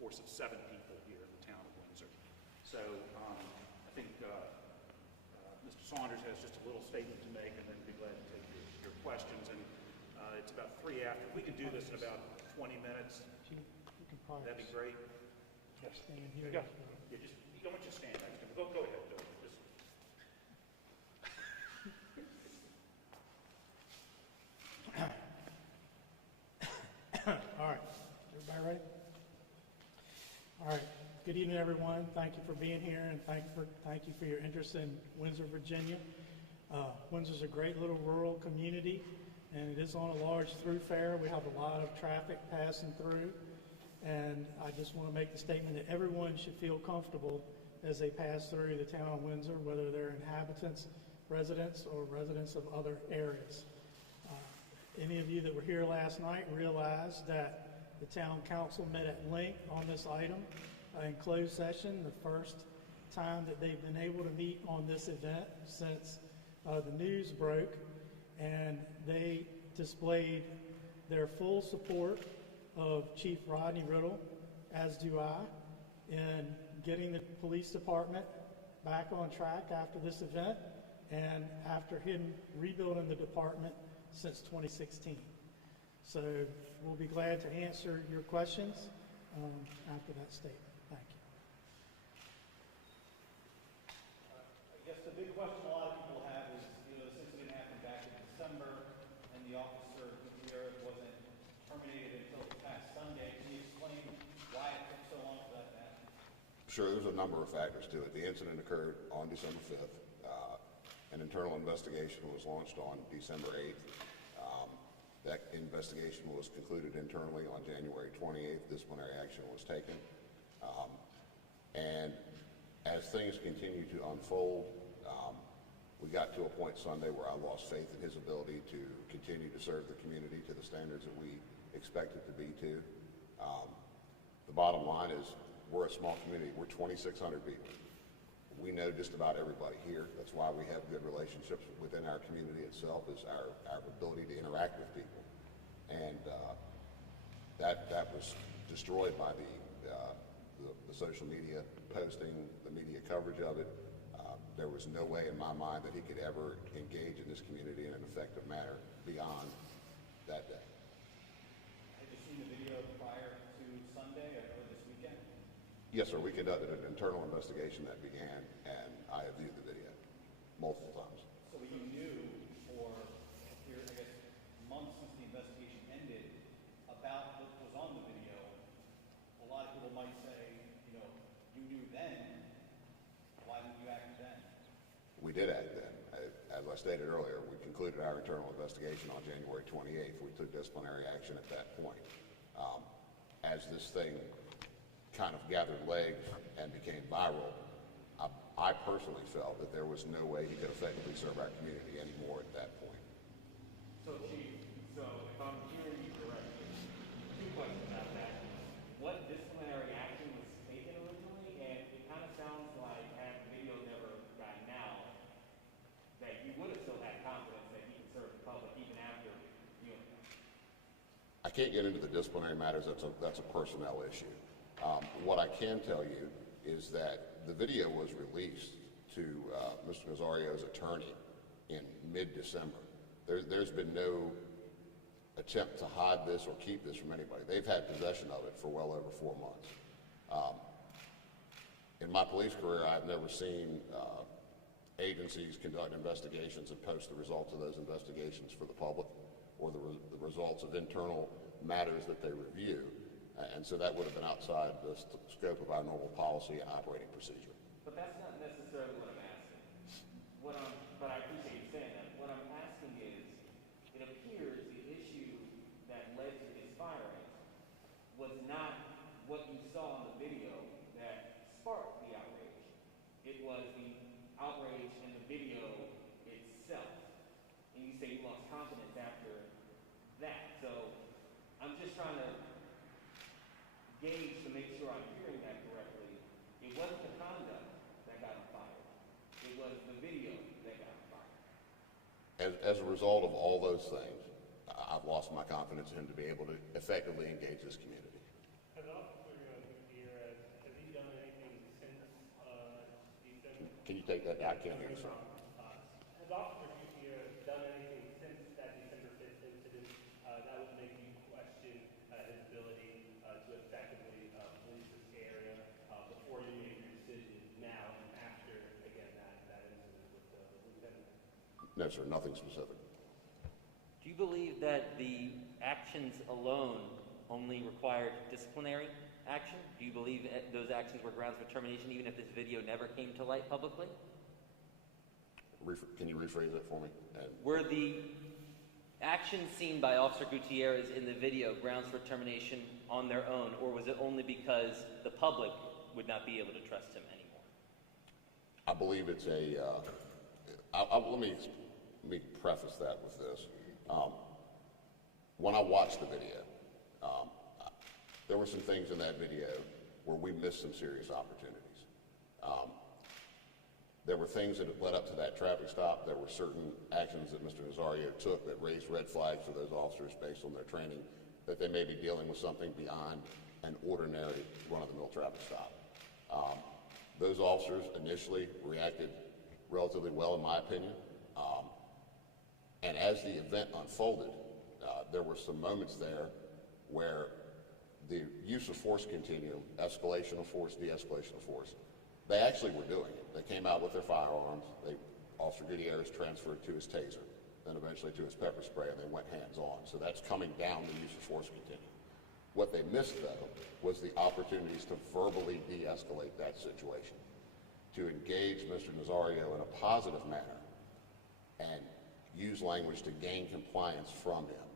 force of 7 people here in the town of Windsor. So I think Mr. Saunders has just a little statement to make, and then be glad to take your questions. And it's about 3 after. If we can do this in about 20 minutes, that'd be great. Yes, stand here. Go. Yeah, just, you don't want you to stand next to him. Go ahead, Bill. All right, everybody ready? All right, good evening, everyone. Thank you for being here, and thank you for your interest in Windsor, Virginia. Windsor's a great little rural community, and it is on a large thoroughfare. We have a lot of traffic passing through, and I just want to make the statement that everyone should feel comfortable as they pass through the town of Windsor, whether they're inhabitants, residents, or residents of other areas. Any of you that were here last night realized that the town council met at length on this item in closed session, the first time that they've been able to meet on this event since the news broke, and they displayed their full support of Chief Rodney Riddle, as do I, in getting the police department back on track after this event and after him rebuilding the department since 2016. So we'll be glad to answer your questions after that statement. Thank you. I guess the big question a lot of people have is, this incident happened back in December, and the officer here wasn't terminated until this past Sunday. Can you explain why it took so long for that to happen? Sure, there's a number of factors to it. The incident occurred on December 5th. An internal investigation was launched on December 8th. That investigation was concluded internally on January 28th. Disciplinary action was taken. And as things continue to unfold, we got to a point Sunday where I lost faith in his ability to continue to serve the community to the standards that we expect it to be to. The bottom line is we're a small community. We're 2,600 people. We know just about everybody here. That's why we have good relationships within our community itself, is our ability to interact with people. And that was destroyed by the social media posting, the media coverage of it. There was no way in my mind that he could ever engage in this community in an effective manner beyond that day. Have you seen the video prior to Sunday or this weekend? Yes, sir. We conducted an internal investigation that began, and I have viewed the video multiple times. So you knew for, I guess, months since the investigation ended about what was on the video. A lot of people might say, you knew then. Why didn't you act then? We did act then. As I stated earlier, we concluded our internal investigation on January 28th. We took disciplinary action at that point. As this thing kind of gathered legs and became viral, I personally felt that there was no way he could effectively serve our community anymore at that point. So, Chief, if I'm hearing you correctly, 2 questions about that. What disciplinary action was taken originally? And it kind of sounds like, had the video never gotten out, that you would have still had confidence that he could serve the public even after you. I can't get into the disciplinary matters. That's a personnel issue. What I can tell you is that the video was released to Mr. Nazario's attorney in mid-December. There's been no attempt to hide this or keep this from anybody. They've had possession of it for well over 4 months. In my police career, I've never seen agencies conduct investigations and post the results of those investigations for the public, or the results of internal matters that they review. And so that would have been outside the scope of our normal policy and operating procedure. But that's not necessarily what I'm asking. But I appreciate you saying that. What I'm asking is, it appears the issue that led to his firing was not what you saw in the video that sparked the outrage. It was the outrage in the video itself. And you say you lost confidence after that. So I'm just trying to gauge to make sure I'm hearing that correctly. It wasn't the conduct that got him fired. It was the video that got him fired. As a result of all those things, I've lost my confidence in him to be able to effectively engage this community. An officer, the take that? I can't hear you, sir. Has Officer Gutierrez done anything since that December 5th incident that would make you question his ability to effectively police this area before you made your decision now and after, again, that incident with the lieutenant? No, sir, nothing specific. Do you believe that the actions alone only required disciplinary action? Do you believe those actions were grounds for termination even if this video never came to light publicly? Can you rephrase that for me? Were the actions seen by Officer Gutierrez in the video grounds for termination on their own, or was it only because the public would not be able to trust him anymore? I believe it's let me preface that with this. When I watched the video, there were some things in that video where we missed some serious opportunities. There were things that led up to that traffic stop. There were certain actions that Mr. Nazario took that raised red flags for those officers based on their training, that they may be dealing with something beyond an ordinary run-of-the-mill traffic stop. Those officers initially reacted relatively well, in my opinion. And as the event unfolded, there were some moments there where the use of force continuum, escalation of force, de-escalation of force, they actually were doing it. They came out with their firearms. Officer Gutierrez transferred to his taser, then eventually to his pepper spray, and they went hands-on. So that's coming down the use of force continuum. What they missed, though, was the opportunities to verbally de-escalate that situation, to engage Mr. Nazario in a positive manner and use language to gain compliance from him.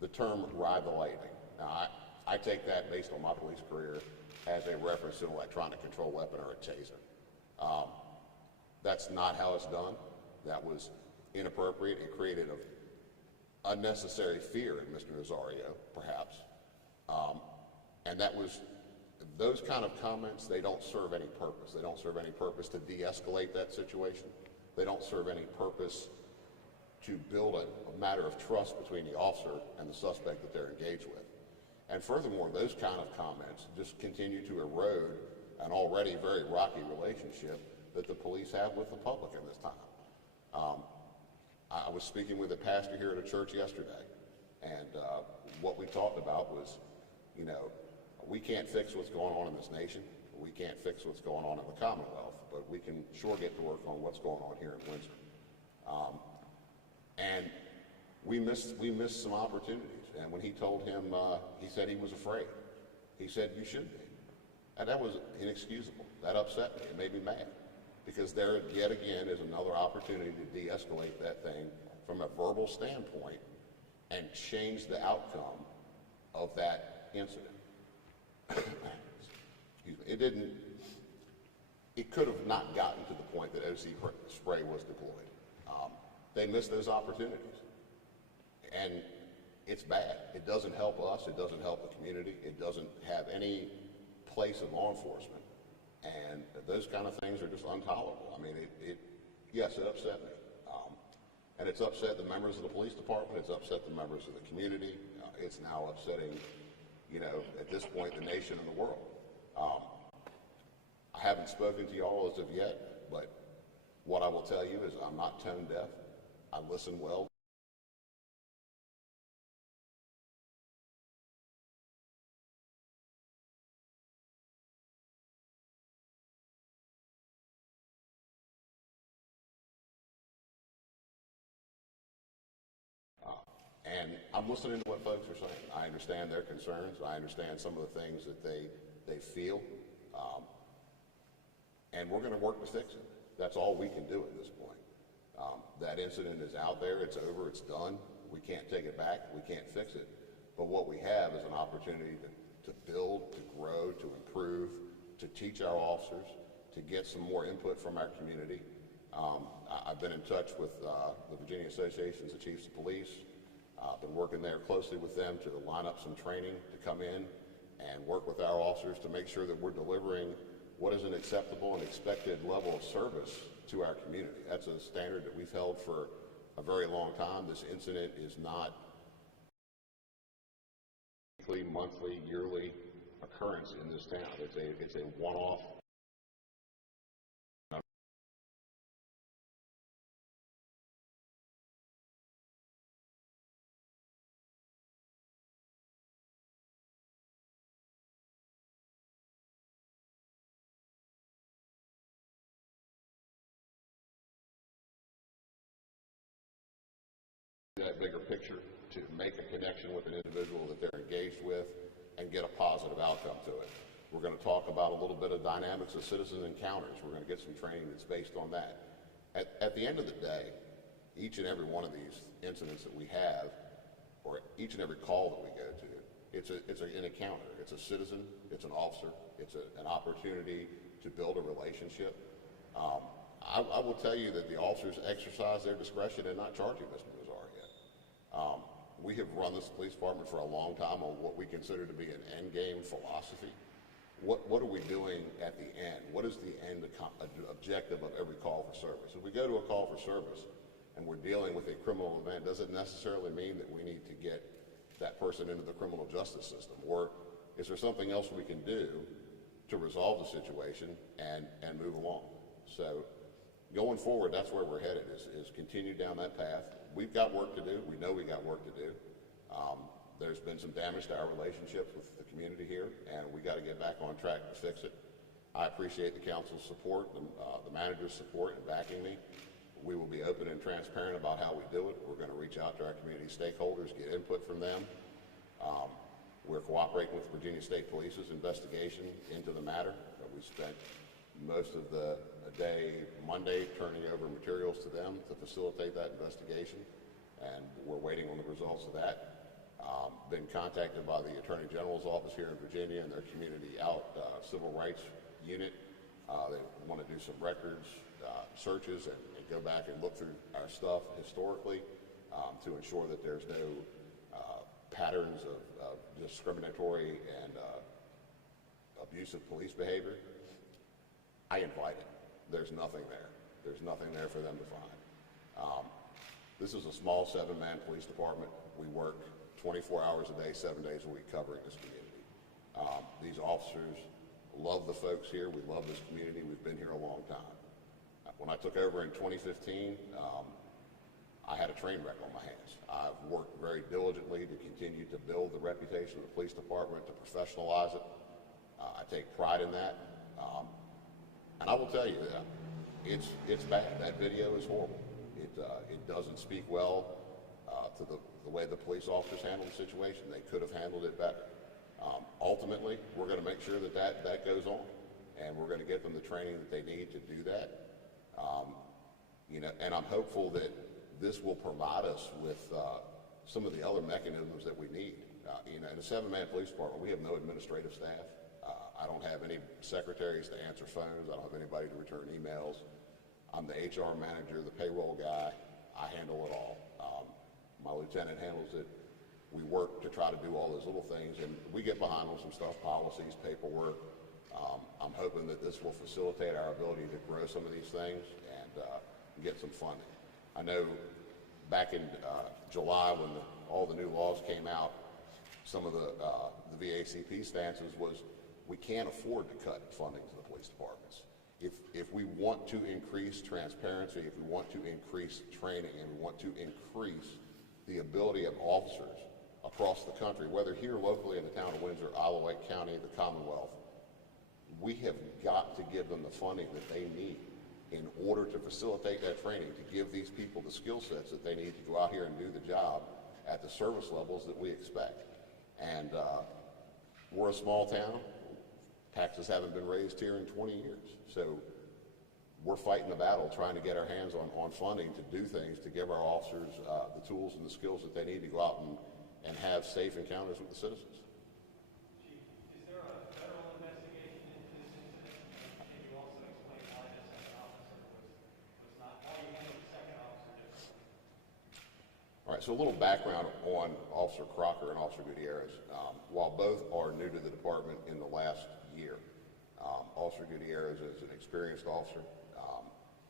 The term ride the lightning. Now, I take that based on my police career as a reference to an electronic control weapon or a taser. That's not how it's done. That was inappropriate. It created an unnecessary fear in Mr. Nazario, perhaps. And those kind of comments, they don't serve any purpose. They don't serve any purpose to de-escalate that situation. They don't serve any purpose to build a matter of trust between the officer and the suspect that they're engaged with. And furthermore, those kind of comments just continue to erode an already very rocky relationship that the police have with the public in this time. I was speaking with a pastor here at a church yesterday, and what we talked about was, we can't fix what's going on in this nation. We can't fix what's going on in the Commonwealth, but we can sure get to work on what's going on here in Windsor. And we missed some opportunities. And when he told him, he said he was afraid. He said, you should be. And that was inexcusable. That upset me. It made me mad. Because there, yet again, is another opportunity to de-escalate that thing from a verbal standpoint and change the outcome of that incident. Excuse me. It could have not gotten to the point that OC spray was deployed. They missed those opportunities. And it's bad. It doesn't help us. It doesn't help the community. It doesn't have any place in law enforcement. And those kind of things are just intolerable. I mean, yes, it upset me. And it's upset the members of the police department. It's upset the members of the community. It's now upsetting, at this point, the nation and the world. I haven't spoken to y'all as of yet, but what I will tell you is I'm not tone deaf. I listen well. And I'm listening to what folks are saying. I understand their concerns. I understand some of the things that they feel. And we're going to work to fix it. That's all we can do at this point. That incident is out there. It's over. It's done. We can't take it back. We can't fix it. But what we have is an opportunity to build, to grow, to improve, to teach our officers, to get some more input from our community. I've been in touch with the Virginia Associations of Chiefs of Police. I've been working there closely with them to line up some training to come in and work with our officers to make sure that we're delivering what is an acceptable and expected level of service to our community. That's a standard that we've held for a very long time. This incident is not weekly, monthly, yearly occurrence in this town. It's a one-off that bigger picture, to make a connection with an individual that they're engaged with, and get a positive outcome to it. We're going to talk about a little bit of dynamics of citizen encounters. We're going to get some training that's based on that. At the end of the day, each and every one of these incidents that we have, or each and every call that we go to, it's an encounter. It's a citizen, it's an officer, it's an opportunity to build a relationship. I will tell you that the officers exercise their discretion in not charging Mr. Mazar yet. We have run this police department for a long time on what we consider to be an end game philosophy. What are we doing at the end? What is the end objective of every call for service? If we go to a call for service and we're dealing with a criminal event, does it necessarily mean that we need to get that person into the criminal justice system? Or is there something else we can do to resolve the situation and move along? So going forward, that's where we're headed, is continue down that path. We've got work to do. We know we got work to do. There's been some damage to our relationships with the community here, and we got to get back on track to fix it. I appreciate the council's support, the manager's support in backing me. We will be open and transparent about how we do it. We're going to reach out to our community stakeholders, get input from them. We're cooperating with Virginia State Police's investigation into the matter. We spent most of the day Monday turning over materials to them to facilitate that investigation, and we're waiting on the results of that. Been contacted by the Attorney General's office here in Virginia and their community civil rights unit. They want to do some records searches and go back and look through our stuff historically to ensure that there's no patterns of discriminatory and abusive police behavior. I invite it. There's nothing there. There's nothing there for them to find. This is a small 7-man police department. We work 24 hours a day, 7 days a week covering this community. These officers love the folks here. We love this community. We've been here a long time. When I took over in 2015, I had a train wreck on my hands. I've worked very diligently to continue to build the reputation of the police department, to professionalize it. I take pride in that. And I will tell you that it's bad. That video is horrible. It doesn't speak well to the way the police officers handled the situation. They could have handled it better. Ultimately, we're going to make sure that goes on, and we're going to get them the training that they need to do that. And I'm hopeful that this will provide us with some of the other mechanisms that we need. In a 7-man police department, we have no administrative staff. I don't have any secretaries to answer phones. I don't have anybody to return emails. I'm the HR manager, the payroll guy. I handle it all. My lieutenant handles it. We work to try to do all those little things, and we get behind on some stuff, policies, paperwork. I'm hoping that this will facilitate our ability to grow some of these things and get some funding. I know back in July when all the new laws came out, some of the VACP stances was we can't afford to cut funding to the police departments. If we want to increase transparency, if we want to increase training, and we want to increase the ability of officers across the country, whether here locally in the town of Windsor, Isle of Wight County, the Commonwealth, we have got to give them the funding that they need in order to facilitate that training, to give these people the skill sets that they need to go out here and do the job at the service levels that we expect. And we're a small town. Taxes haven't been raised here in 20 years. So we're fighting the battle trying to get our hands on funding to do things, to give our officers the tools and the skills that they need to go out and have safe encounters with the citizens. Chief, is there a federal investigation into this incident? Can you also explain why the second officer was not, how you handled the second officer differently? All right, so a little background on Officer Crocker and Officer Gutierrez. While both are new to the department in the last year, Officer Gutierrez is an experienced officer.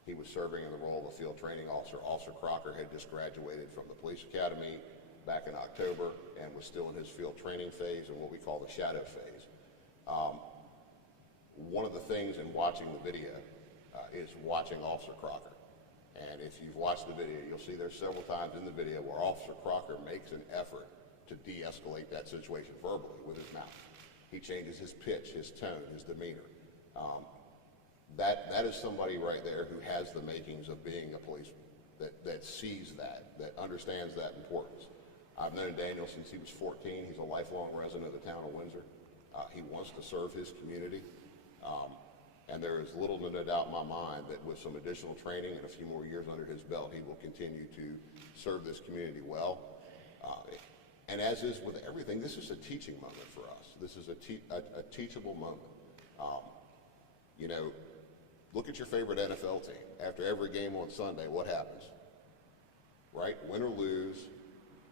He was serving in the role of a field training officer. Officer Crocker had just graduated from the police academy back in October and was still in his field training phase and what we call the shadow phase. One of the things in watching the video is watching Officer Crocker. And if you've watched the video, you'll see there's several times in the video where Officer Crocker makes an effort to de-escalate that situation verbally with his mouth. He changes his pitch, his tone, his demeanor. That is somebody right there who has the makings of being a policeman. that sees that understands that importance. I've known Daniel since he was 14. He's a lifelong resident of the town of Windsor. He wants to serve his community. And there is little to no doubt in my mind that with some additional training and a few more years under his belt, he will continue to serve this community well. And as is with everything, this is a teaching moment for us. This is a teachable moment. You know, look at your favorite NFL team. After every game on Sunday, what happens? Right? Win or lose,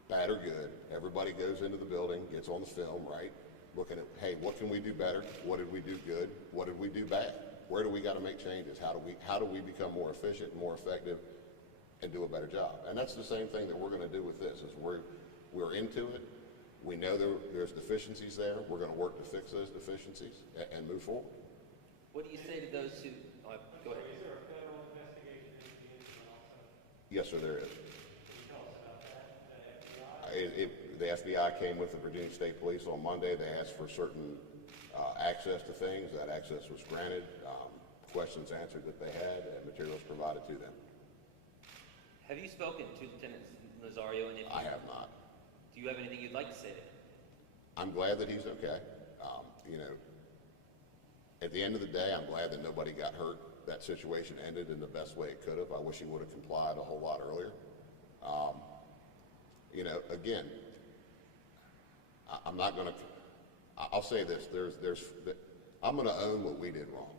bad or good, everybody goes into the building, gets on the film, right? Looking at, hey, what can we do better? What did we do good? What did we do bad? Where do we got to make changes? How do we become more efficient, more effective, and do a better job? And that's the same thing that we're going to do with this. Is we're into it. We know there's deficiencies there. We're going to work to fix those deficiencies and move forward. What do you say to those who? Go ahead. Is there a federal investigation into the incident also? Yes, sir, there is. Can you tell us about that? The FBI came with the Virginia State Police on Monday. They asked for certain access to things. That access was granted. Questions answered that they had, and materials provided to them. Have you spoken to Lieutenant Nazario? And I have not. Do you have anything you'd like to say to him? I'm glad that he's okay. You know, at the end of the day, I'm glad that nobody got hurt. That situation ended in the best way it could have. I wish he would have complied a whole lot earlier. You know, again, I'm not going to. I'll say this: I'm going to own what we did wrong.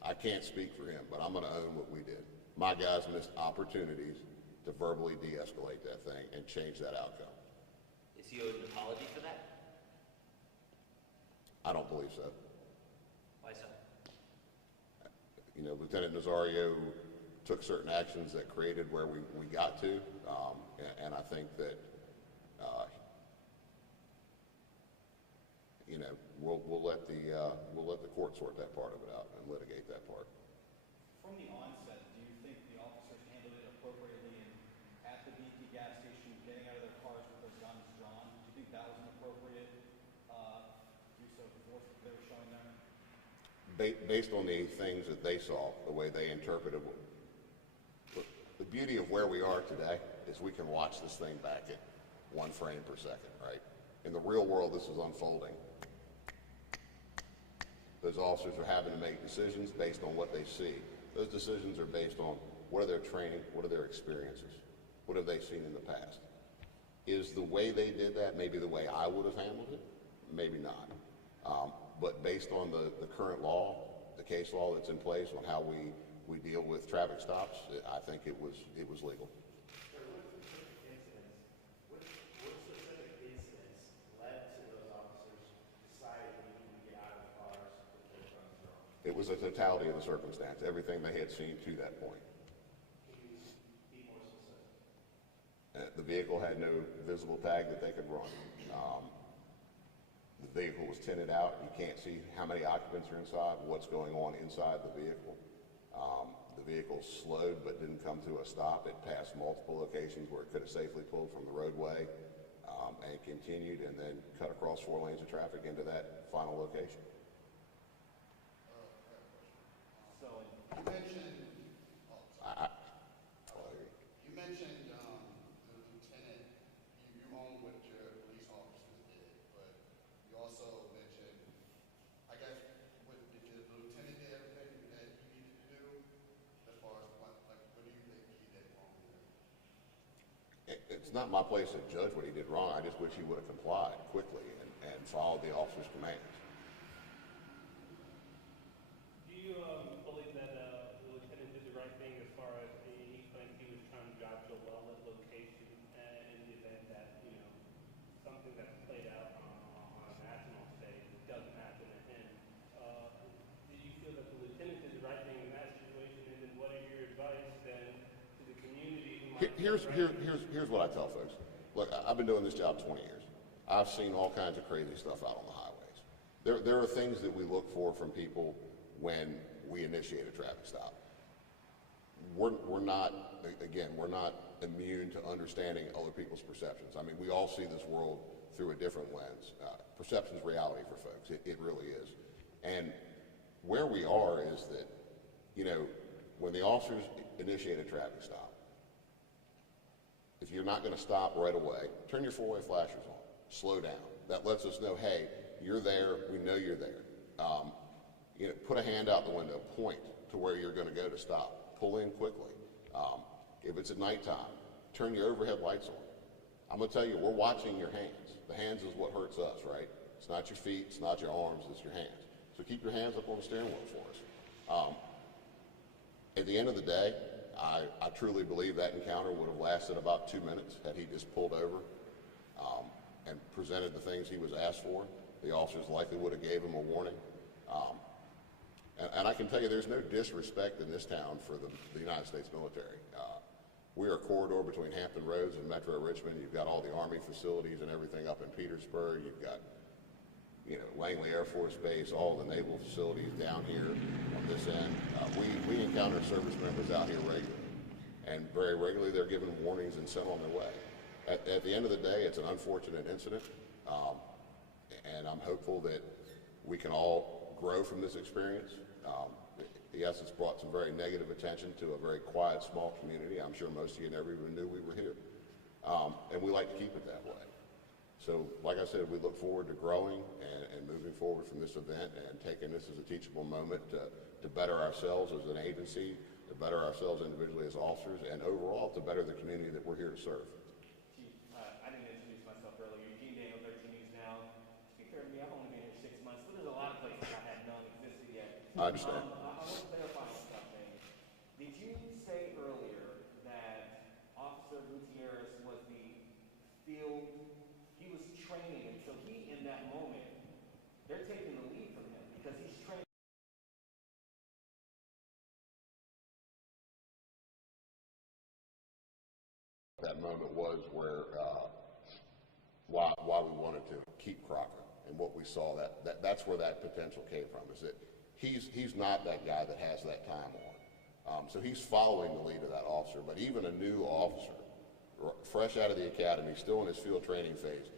I can't speak for him, but I'm going to own what we did. My guys missed opportunities to verbally de-escalate that thing and change that outcome. Is he owed an apology for that? I don't believe so. Why so? You know, Lieutenant Nazario took certain actions that created where we got to, and I think that you know, we'll let the court sort that part of it out and litigate that part. From the onset, do you think the officers handled it appropriately in, at the BP gas station, getting out of their cars with their guns drawn? Do you think that was an appropriate use of force that they were showing there? Based on the things that they saw, the way they interpreted it, the beauty of where we are today is we can watch this thing back at 1 frame per second, right? In the real world, this is unfolding. Those officers are having to make decisions based on what they see. Those decisions are based on what are their training, what are their experiences, what have they seen in the past. Is the way they did that maybe the way I would have handled it? Maybe not. But based on the current law, the case law that's in place on how we deal with traffic stops, I think it was legal. Sir, what specific incidents led to those officers deciding they need to get out of the cars with their guns drawn? It was a totality of the circumstance, everything they had seen to that point. Can you be more specific? The vehicle had no visible tag that they could run. The vehicle was tinted out. You can't see how many occupants are inside, what's going on inside the vehicle. The vehicle slowed but didn't come to a stop. It passed multiple locations where it could have safely pulled from the roadway and continued and then cut across 4 lanes of traffic into that final location. So, You mentioned, you mentioned the lieutenant, you own what your police officers did, but you also mentioned, I guess, did the lieutenant do everything that he needed to do as far as what do you think he did wrong there? It's not my place to judge what he did wrong. I just wish he would have complied quickly and followed the officer's commands. Do you believe that the lieutenant did the right thing as far as he claimed he was trying to drive to a well-lit location in the event that, you know, something that's played out on a national stage doesn't happen to him? Do you feel that the lieutenant did the right thing in that situation, and then what are your advice then to the community who might... Here's what I tell folks. Look, I've been doing this job 20 years. I've seen all kinds of crazy stuff out on the highways. There are things that we look for from people when we initiate a traffic stop. We're not immune to understanding other people's perceptions. I mean, we all see this world through a different lens. Perception's reality for folks. It really is. And where we are is that, you know, when the officers initiate a traffic stop, If you're not going to stop right away, turn your four-way flashers on. Slow down. That lets us know, hey, you're there. We know you're there. Put a hand out the window. Point to where you're going to go to stop. Pull in quickly. If it's at nighttime, turn your overhead lights on. I'm going to tell you, we're watching your hands. The hands is what hurts us, right? It's not your feet. It's not your arms. It's your hands. So keep your hands up on the steering wheel for us. At the end of the day, I truly believe that encounter would have lasted about 2 minutes had he just pulled over and presented the things he was asked for. The officers likely would have gave him a warning. And I can tell you there's no disrespect in this town for the United States military. We are a corridor between Hampton Roads and Metro Richmond. You've got all the Army facilities and everything up in Petersburg. You've got Langley Air Force Base, all the naval facilities down here on this end. We encounter service members out here regularly, and very regularly they're given warnings and sent on their way. At the end of the day, it's an unfortunate incident, and I'm hopeful that we can all grow from this experience. Yes, it's brought some very negative attention to a very quiet, small community. I'm sure most of you never even knew we were here, and we like to keep it that way. So, like I said, we look forward to growing and moving forward from this event and taking this as a teachable moment to better ourselves as an agency, to better ourselves individually as officers, and overall to better the community that we're here to serve. Chief, I didn't introduce myself earlier. Eugene Daniel, 13 News Now. To be fair to me, I've only been here 6 months, so there's a lot of places I had known existed yet. I understand. I want to clarify something. Did you say earlier that Officer Gutierrez was the field, he was training, and so he, in that moment, they're taking the lead from him because he's training. That moment was where why we wanted to keep Crocker, and what we saw that's where that potential came from. Is that he's not that guy that has that time on, so he's following the lead of that officer. But even a new officer, fresh out of the academy, still in his field training phase,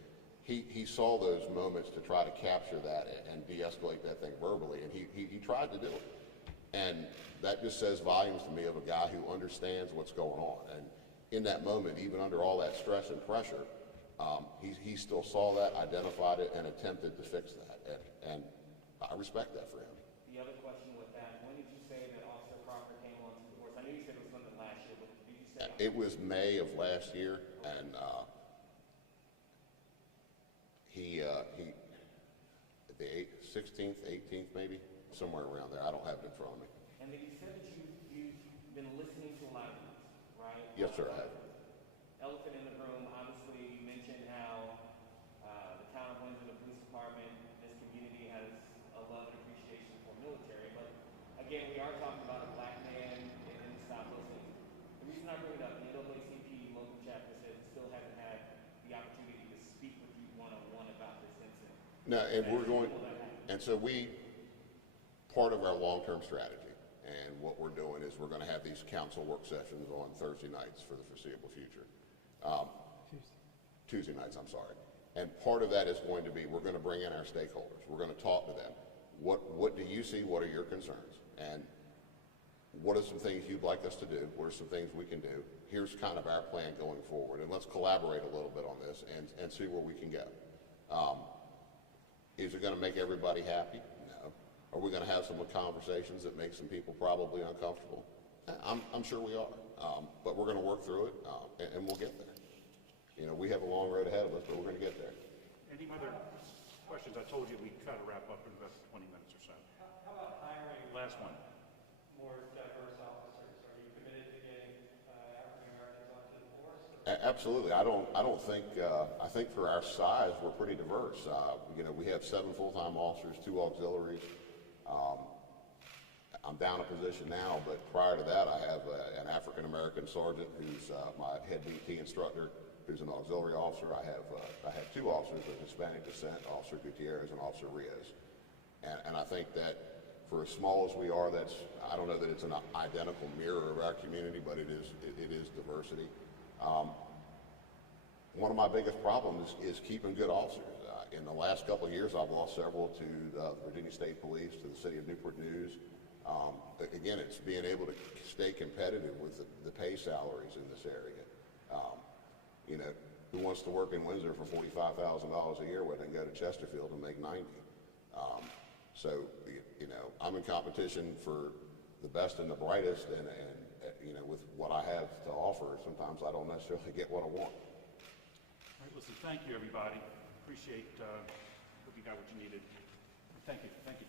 he saw those moments to try to capture that and de-escalate that thing verbally, and he tried to do it. And that just says volumes to me of a guy who understands what's going on. And in that moment, even under all that stress and pressure, he still saw that, identified it, and attempted to fix that. And I respect that for him. The other question with that, when did you say that Officer Crocker came onto the force? I know you said it was something last year, but did you say? It was May of last year, and he the 16th, 18th maybe, somewhere around there. I don't have it in front of me. And then you said that you've been listening to a lot of these, right? Yes, sir, I have. Elephant in the room, obviously, you mentioned how the town of Windsor, the police department, this community has a love and appreciation for military. But again, we are talking about a black man in the South those things. The reason I bring it up, the NAACP local chapter says it still hasn't had the opportunity to speak with you one-on-one about this incident. No, and we're going, and so part of our long-term strategy, and what we're doing is we're going to have these council work sessions on Thursday nights for the foreseeable future. Tuesday nights, I'm sorry. And part of that is going to be, we're going to bring in our stakeholders. We're going to talk to them. What do you see? What are your concerns? And what are some things you'd like us to do? What are some things we can do? Here's kind of our plan going forward. And let's collaborate a little bit on this and see where we can go. Is it going to make everybody happy? No. Are we going to have some conversations that make some people probably uncomfortable? I'm sure we are. But we're going to work through it, and we'll get there. We have a long road ahead of us, but we're going to get there. Any other questions? I told you we'd try to wrap up in about 20 minutes or so. How about hiring Last one. more diverse officers? Are you committed to getting African Americans onto the force? Absolutely. I don't think. I think for our size, we're pretty diverse. We have 7 full-time officers, 2 auxiliaries. I'm down a position now, but prior to that, I have an African American sergeant who's my head DT instructor, who's an auxiliary officer. I have 2 officers of Hispanic descent, Officer Gutierrez and Officer Rios. And I think that for as small as we are, I don't know that it's an identical mirror of our community, but it is diversity. One of my biggest problems is keeping good officers. In the last couple of years, I've lost several to the Virginia State Police, to the City of Newport News. Again, it's being able to stay competitive with the pay salaries in this area. You know, who wants to work in Windsor for $45,000 a year when they can go to Chesterfield and make 90? So, you know, I'm in competition for the best and the brightest, and you know, with what I have to offer, sometimes I don't necessarily get what I want. All right, listen, thank you, everybody. Appreciate, hope you got what you needed. Thank you,